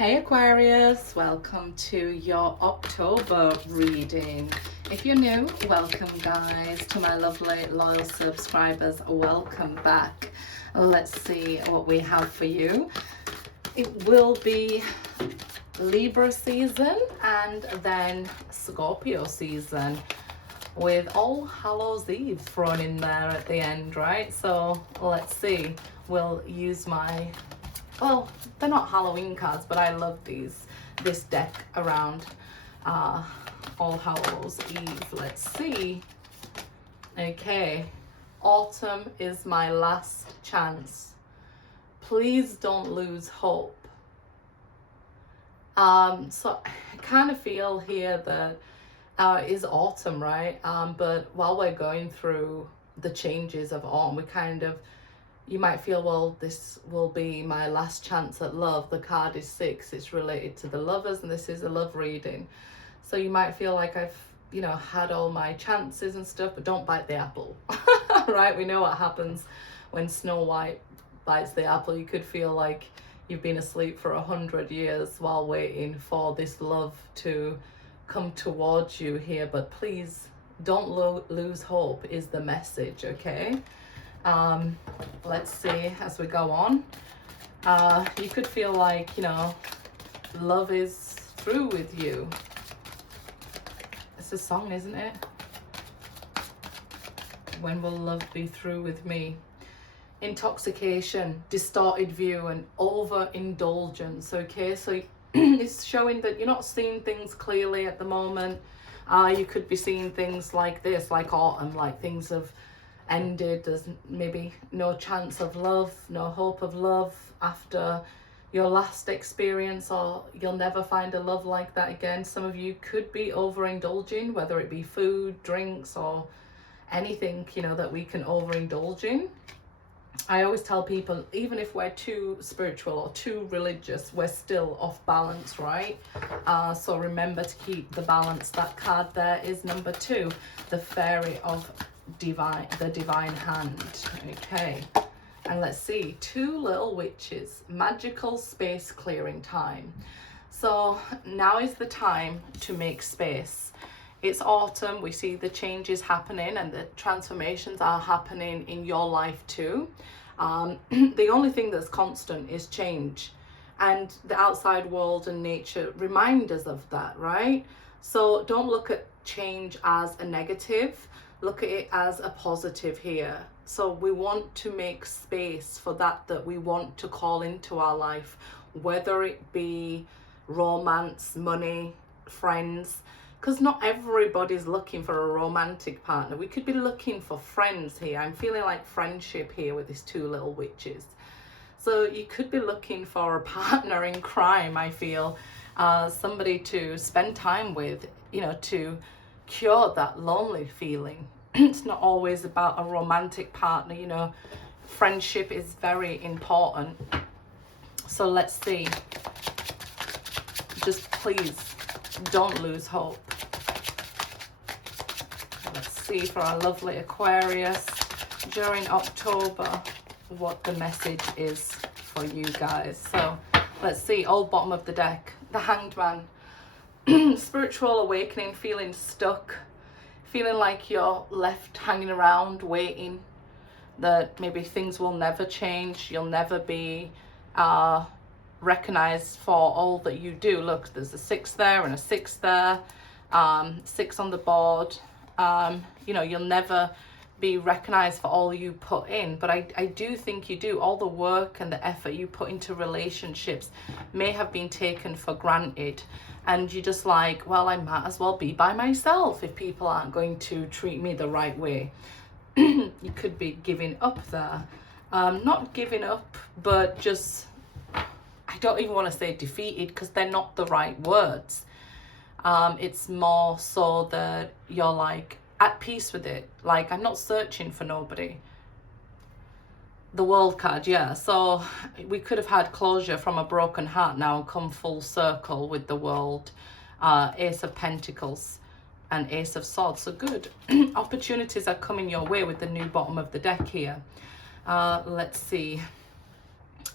Hey Aquarius, welcome to your October reading. If you're new, welcome guys. To my lovely loyal subscribers, welcome back. Let's see what we have for you. It will be Libra season and then Scorpio season with All Hallows Eve thrown in there at the end, right? So let's see. We'll use my, well, they're not Halloween cards, but I love this deck around All Hallows Eve. Let's see. Okay, autumn is my last chance. Please don't lose hope. So I kind of feel here that it is autumn, right? But while we're going through the changes of autumn, we kind of, you might feel, well, this will be my last chance at love. The card is 6. It's related to the lovers, and this is a love reading. So you might feel like I've, had all my chances and stuff, but don't bite the apple, right? We know what happens when Snow White bites the apple. You could feel like you've been asleep for 100 years while waiting for this love to come towards you here. But please don't lose hope is the message, okay? Let's see as we go on. You could feel like, love is through with you. It's a song, isn't it? When will love be through with me? Intoxication, distorted view, and overindulgence, okay? So it's showing that you're not seeing things clearly at the moment. You could be seeing things like this, like autumn, like things have ended. There's maybe no chance of love, no hope of love after your last experience, or you'll never find a love like that again. Some of you could be overindulging, whether it be food, drinks, or anything, that we can overindulge in. I always tell people, even if we're too spiritual or too religious, we're still off balance, right? So remember to keep the balance. That card there is number 2, the Fairy of the Divine Hand. Okay, and let's see, 2 little witches, magical space clearing time. So now is the time to make space. It's autumn, we see the changes happening and the transformations are happening in your life too. The only thing that's constant is change, and the outside world and nature remind us of that, right? So don't look at change as a negative, look at it as a positive here. So we want to make space for that we want to call into our life, whether it be romance, money, friends, because not everybody's looking for a romantic partner. We could be looking for friends here. I'm feeling like friendship here with these 2 little witches. So you could be looking for a partner in crime, I feel, somebody to spend time with, to cure that lonely feeling. It's not always about a romantic partner, friendship is very important. So let's see. Just please don't lose hope. Let's see for our lovely Aquarius during October what the message is for you guys. So let's see, old bottom of the deck, the Hanged Man. Spiritual awakening, feeling stuck, feeling like you're left hanging around waiting, that maybe things will never change, you'll never be recognized for all that you do. Look, there's a 6 there and a 6 there, 6 on the board. You'll never be recognized for all you put in, but I do think you do. All the work and the effort you put into relationships may have been taken for granted, and you're just like, well, I might as well be by myself if people aren't going to treat me the right way. You could be giving up there. Not giving up, but just, I don't even want to say defeated, because they're not the right words. It's more so that you're like at peace with it. Like, I'm not searching for nobody. The World card, yeah. So we could have had closure from a broken heart now come full circle with the World. Ace of Pentacles and Ace of Swords. So good. Opportunities are coming your way with the new bottom of the deck here. Let's see.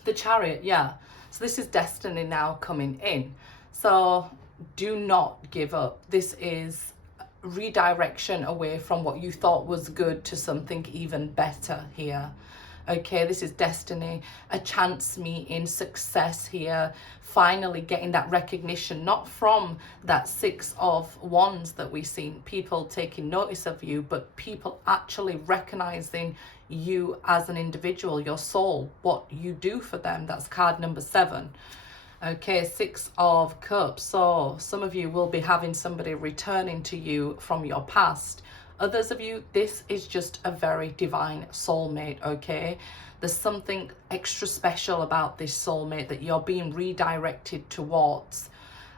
The Chariot, yeah. So this is destiny now coming in. So do not give up. This is redirection away from what you thought was good to something even better here. Okay, this is destiny, a chance meeting, success here, finally getting that recognition, not from that 6 of Wands that we've seen, people taking notice of you, but people actually recognizing you as an individual, your soul, what you do for them. That's card number 7. Okay, 6 of Cups. So some of you will be having somebody returning to you from your past. Others of you, this is just a very divine soulmate, okay? There's something extra special about this soulmate that you're being redirected towards.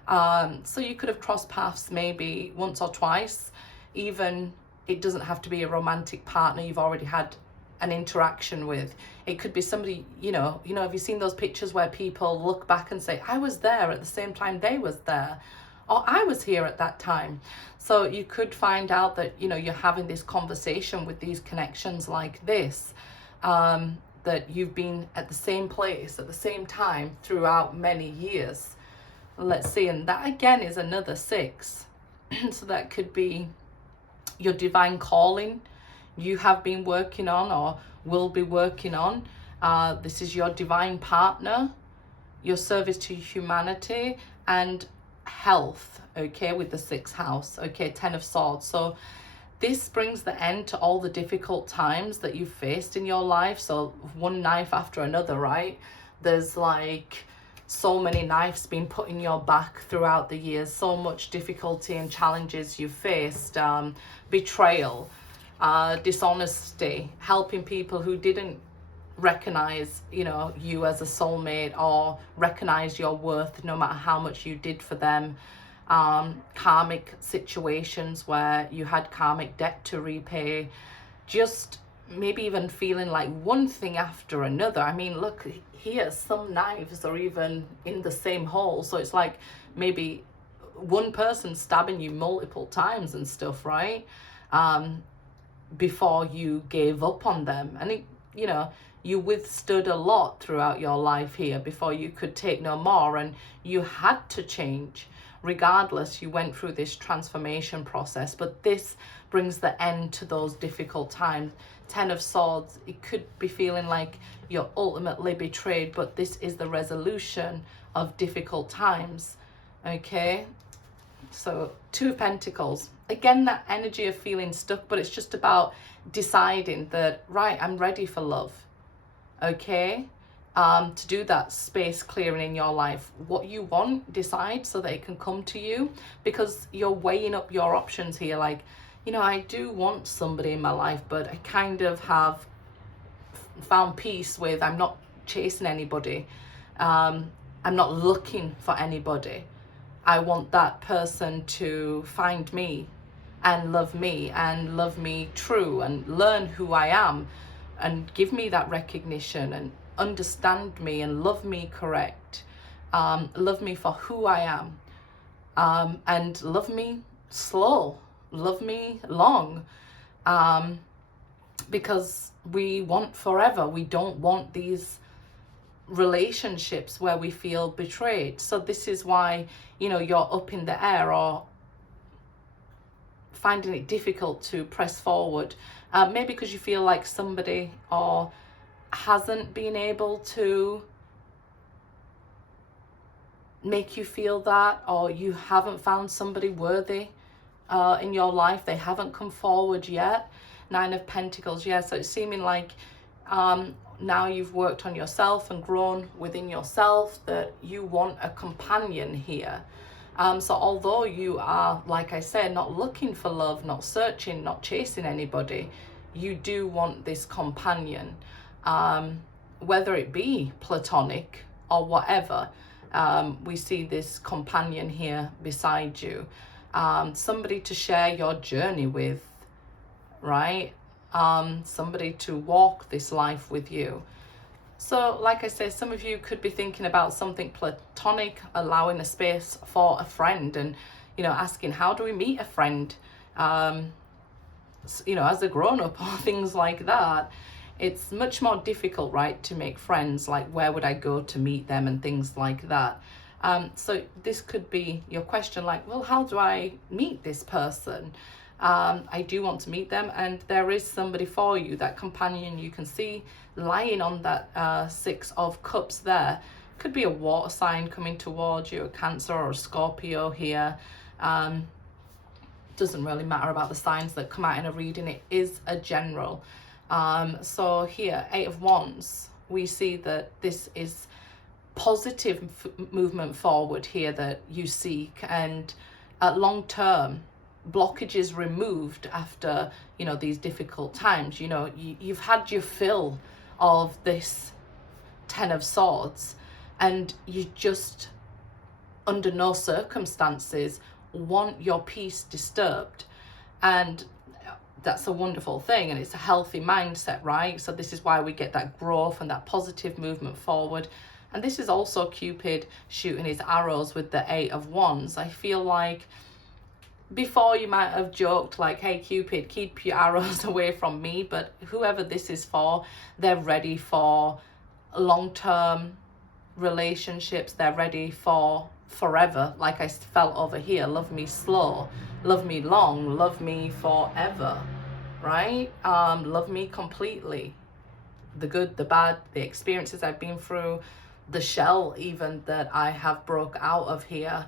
So you could have crossed paths maybe once or twice. Even, it doesn't have to be a romantic partner you've already had an interaction with. It could be somebody, have you seen those pictures where people look back and say, I was there at the same time they was there, or I was here at that time. So you could find out that, you're having this conversation with these connections like this, that you've been at the same place at the same time throughout many years. Let's see, and that again is another 6. So that could be your divine calling you have been working on or will be working on. This is your divine partner, your service to humanity, and health, okay, with the 6th house, okay, 10 of Swords. So this brings the end to all the difficult times that you've faced in your life. So one knife after another, right? There's like so many knives being put in your back throughout the years, so much difficulty and challenges you've faced, betrayal, dishonesty, helping people who didn't recognize you as a soulmate or recognize your worth no matter how much you did for them, karmic situations where you had karmic debt to repay, just maybe even feeling like one thing after another. I mean, look here, some knives are even in the same hole, so it's like maybe one person stabbing you multiple times and stuff, right? Before you gave up on them. And you withstood a lot throughout your life here before you could take no more, and you had to change. Regardless, you went through this transformation process, but this brings the end to those difficult times. 10 of Swords, it could be feeling like you're ultimately betrayed, but this is the resolution of difficult times, okay? So 2 of Pentacles, again, that energy of feeling stuck, but it's just about deciding that, right, I'm ready for love, okay? To do that space clearing in your life. What you want, decide so that it can come to you, because you're weighing up your options here. Like, I do want somebody in my life, but I kind of have found peace with, I'm not chasing anybody. I'm not looking for anybody. I want that person to find me and love me true, and learn who I am and give me that recognition and understand me and love me correct, love me for who I am, and love me slow, love me long, because we want forever. We don't want these relationships where we feel betrayed. So this is why you're up in the air or finding it difficult to press forward, maybe because you feel like somebody or hasn't been able to make you feel that, or you haven't found somebody worthy in your life. They haven't come forward yet. 9 of Pentacles, yeah, so it's seeming like now you've worked on yourself and grown within yourself, that you want a companion here. So although you are, like I said, not looking for love, not searching, not chasing anybody, you do want this companion, whether it be platonic or whatever. We see this companion here beside you, somebody to share your journey with, right? Somebody to walk this life with you. So like I say, some of you could be thinking about something platonic, allowing a space for a friend, and asking, how do we meet a friend, as a grown-up, or things like that. it's much more difficult, right, to make friends. Like, where would I go to meet them and things like that. So this could be your question, like, well, how do I meet this person? I do want to meet them, and there is somebody for you, that companion you can see lying on that Six of Cups there. Could be a water sign coming towards you, a Cancer or a Scorpio here. Doesn't really matter about the signs that come out in a reading, it is a general. So here, Eight of Wands, we see that this is positive movement forward here that you seek, and long term blockages removed after, you know, these difficult times. You know, you've had your fill of this Ten of Swords, and you just under no circumstances want your peace disturbed. And that's a wonderful thing, and it's a healthy mindset, right? So this is why we get that growth and that positive movement forward. And this is also Cupid shooting his arrows with the Eight of Wands. I feel like before you might have joked like, hey Cupid, keep your arrows away from me, but whoever this is for, they're ready for long-term relationships. They're ready for forever. Like I felt over here, love me slow, love me long, love me forever, right? Love me completely, the good, the bad, the experiences I've been through, the shell even that I have broke out of here.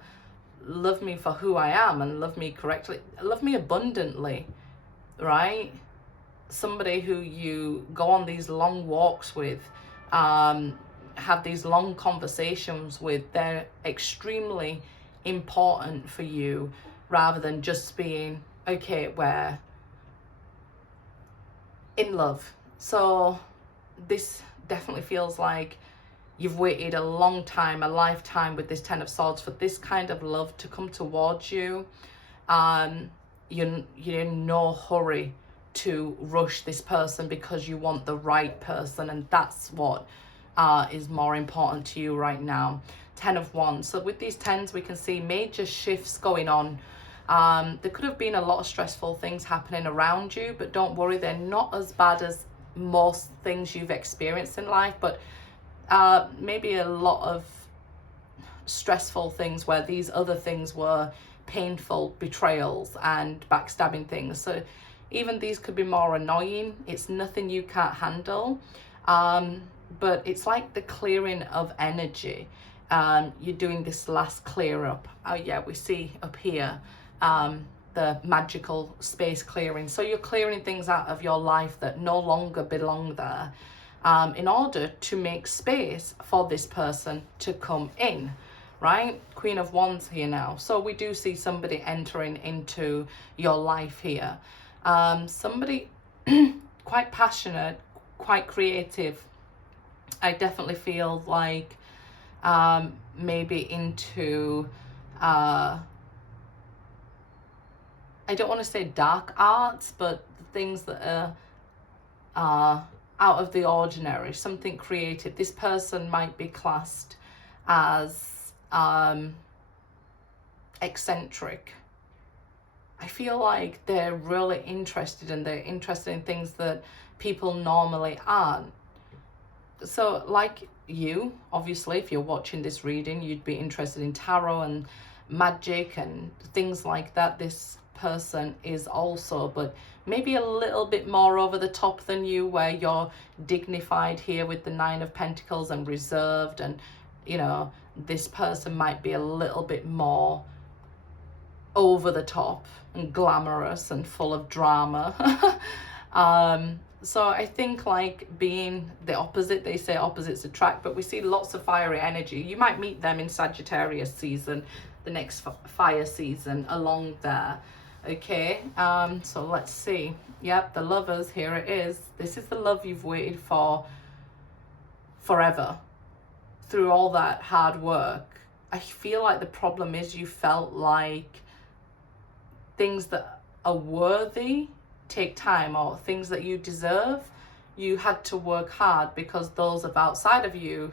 Love me for who I am, and love me correctly, love me abundantly, right? Somebody who you go on these long walks with, have these long conversations with, they're extremely important for you, rather than just being, okay, we're in love. So this definitely feels like you've waited a long time, a lifetime with this Ten of Swords for this kind of love to come towards you. You're in no hurry to rush this person because you want the right person, and that's what is more important to you right now. Ten of Wands. So with these tens, we can see major shifts going on. There could have been a lot of stressful things happening around you, but don't worry, they're not as bad as most things you've experienced in life, but maybe a lot of stressful things where these other things were painful betrayals and backstabbing things. So even these could be more annoying. It's nothing you can't handle, but it's like the clearing of energy. You're doing this last clear up. Oh yeah, we see up here the magical space clearing. So you're clearing things out of your life that no longer belong there, in order to make space for this person to come in, right? Queen of Wands here now. So we do see somebody entering into your life here. Somebody quite passionate, quite creative. I definitely feel like maybe into, I don't want to say dark arts, but things that are out of the ordinary, something creative. This person might be classed as eccentric. I feel like they're really interested, and they're interested in things that people normally aren't. So like you, obviously, if you're watching this reading, you'd be interested in tarot and magic and things like that. This person is also, but maybe a little bit more over the top than you, where you're dignified here with the Nine of Pentacles and reserved, and you know, this person might be a little bit more over the top and glamorous and full of drama. So I think like being the opposite, they say opposites attract, but we see lots of fiery energy. You might meet them in Sagittarius season, the next fire season along there. Okay, so let's see. Yep, the Lovers, here it is. This is the love you've waited for forever, through all that hard work. I feel like the problem is you felt like things that are worthy take time, or things that you deserve, you had to work hard, because those of outside of you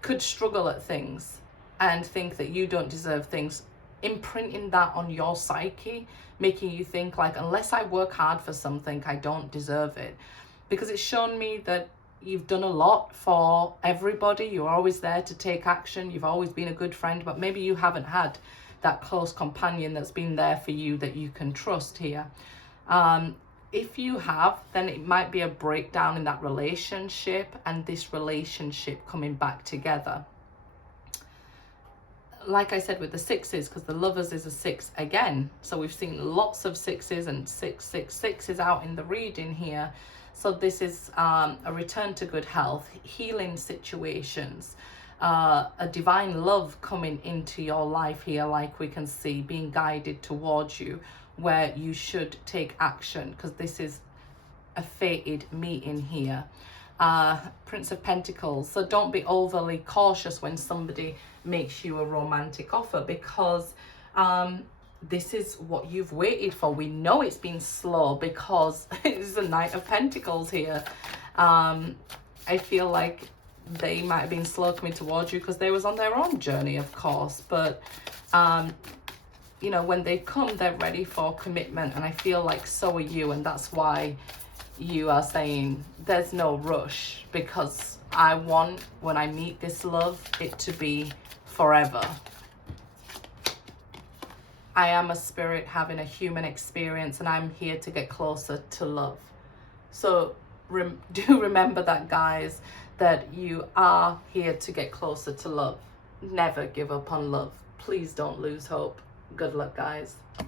could struggle at things and think that you don't deserve things, imprinting that on your psyche, making you think like, unless I work hard for something, I don't deserve it. because it's shown me that you've done a lot for everybody. You're always there to take action. You've always been a good friend, but maybe you haven't had that close companion that's been there for you that you can trust here. If you have, then it might be a breakdown in that relationship and this relationship coming back together. Like I said with the sixes, because the Lovers is a 6 again. So we've seen lots of 6s, and 666 is out in the reading here. So this is a return to good health, healing situations, a divine love coming into your life here, like we can see, being guided towards you, where you should take action, because this is a fated meeting here. Prince of Pentacles. So don't be overly cautious when somebody makes you a romantic offer, because this is what you've waited for. We know it's been slow because it's a Knight of Pentacles here. I feel like they might have been slow coming towards you because they was on their own journey, of course, but you know, when they come, they're ready for commitment, and I feel like so are you, and that's why you are saying there's no rush, because I want, when I meet this love, it to be forever. I am a spirit having a human experience, and I'm here to get closer to love. So do remember that, guys, that you are here to get closer to love. Never give up on love. Please don't lose hope. Good luck, guys.